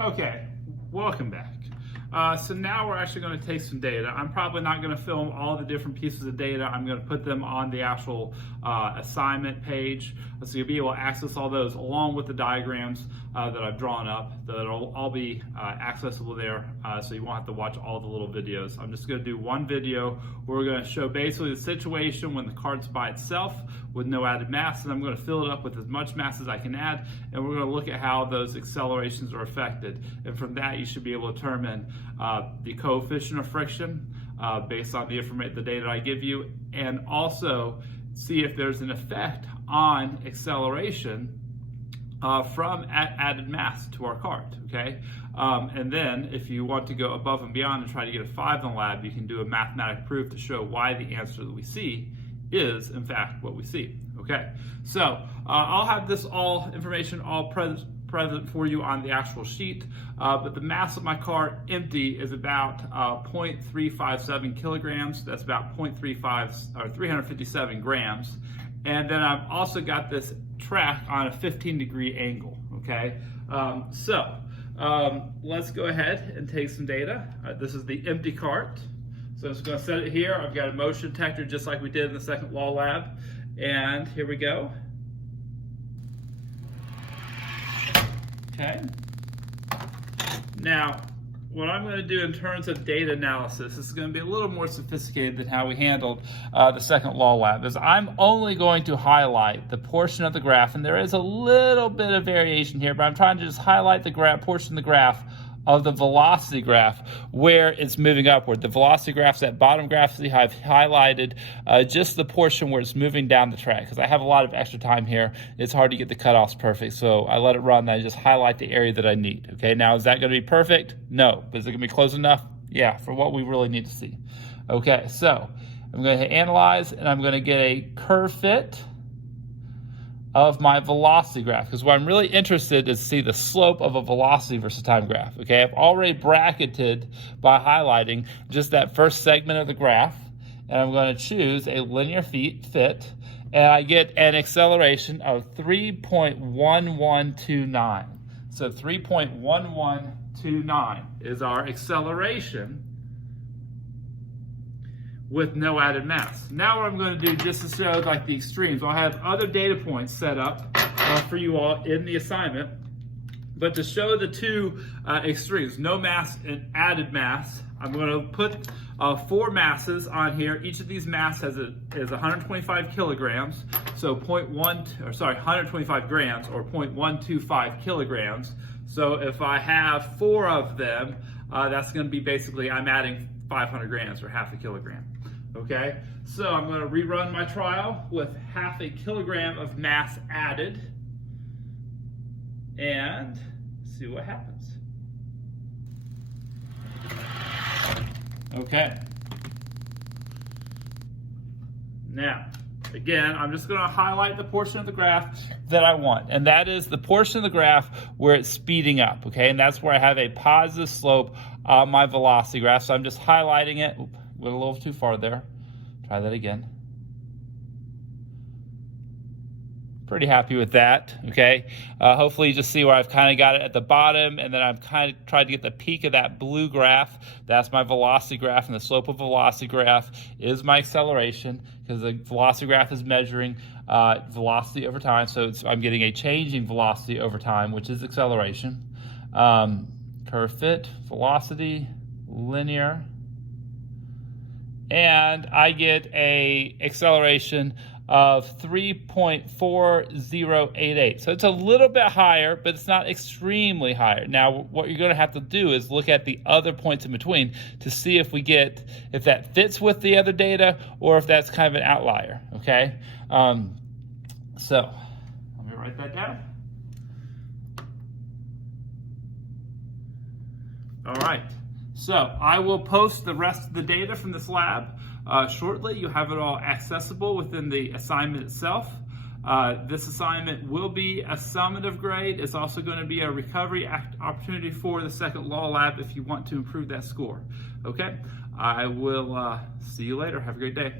Okay, welcome back. So now we're actually going to take some data. I'm probably not going to film all the different pieces of data. I'm going to put them on the actual assignment page. So you'll be able to access all those along with the diagrams that I've drawn up. That'll all be accessible there, so you won't have to watch all the little videos. I'm just going to do one video where we're going to show basically the situation when the cart's by itself with no added mass, and I'm going to fill it up with as much mass as I can add, and we're going to look at how those accelerations are affected. And from that, you should be able to determine the coefficient of friction based on the data I give you, and also see if there's an effect on acceleration from added mass to our cart, okay? And then if you want to go above and beyond and try to get a 5 in the lab, you can do a mathematical proof to show why the answer that we see is in fact what we see, okay? So I'll have this information all present for you on the actual sheet, but the mass of my cart empty is about 0.357 kilograms. That's about 0.35 or 357 grams. And then I've also got this track on a 15-degree angle, okay? Let's go ahead and take some data. This is the empty cart. So I'm just going to set it here. I've got a motion detector just like we did in the second law lab. And here we go. Okay. Now, what I'm going to do in terms of data analysis, this is going to be a little more sophisticated than how we handled the second law lab, is I'm only going to highlight the portion of the graph, and there is a little bit of variation here, but I'm trying to just highlight the portion of the graph of the velocity graph where it's moving upward. The velocity graph's that bottom graph I've highlighted just the portion where it's moving down the track, because I have a lot of extra time here. It's hard to get the cutoffs perfect, so I let it run and I just highlight the area that I need. Okay, now is that going to be perfect? No. But is it going to be close enough? Yeah, for what we really need to see. Okay, so I'm going to hit analyze, and I'm going to get a curve fit of my velocity graph, because what I'm really interested is to see the slope of a velocity versus time graph. Okay, I've already bracketed by highlighting just that first segment of the graph, and I'm going to choose a linear fit, and I get an acceleration of 3.1129. So 3.1129 is our acceleration with no added mass. Now what I'm going to do, just to show like the extremes, I'll have other data points set up for you all in the assignment, but to show the two extremes, no mass and added mass, I'm going to put 4 masses on here. Each of these mass is 125 kilograms, so 125 grams or 0.125 kilograms. So if I have 4 of them, that's going to be basically, I'm adding 500 grams or half a kilogram. Okay, so I'm going to rerun my trial with half a kilogram of mass added and see what happens. Okay. Now, again, I'm just going to highlight the portion of the graph that I want, and that is the portion of the graph where it's speeding up, okay? And that's where I have a positive slope on my velocity graph, so I'm just highlighting it. Oop, went a little too far there. Try that again. Pretty happy with that, okay? Hopefully you just see where I've kind of got it at the bottom, and then I've kind of tried to get the peak of that blue graph. That's my velocity graph, and the slope of velocity graph is my acceleration, because the velocity graph is measuring velocity over time, so I'm getting a changing velocity over time, which is acceleration. Curve fit, velocity, linear, and I get a acceleration of 3.4088. So it's a little bit higher, but it's not extremely higher. Now, what you're going to have to do is look at the other points in between to see if that fits with the other data or if that's kind of an outlier, okay? So let me write that down. All right, so I will post the rest of the data from this lab shortly. You have it all accessible within the assignment itself. This assignment will be a summative grade. It's also going to be a recovery opportunity for the second law lab if you want to improve that score. Okay, I will see you later. Have a great day.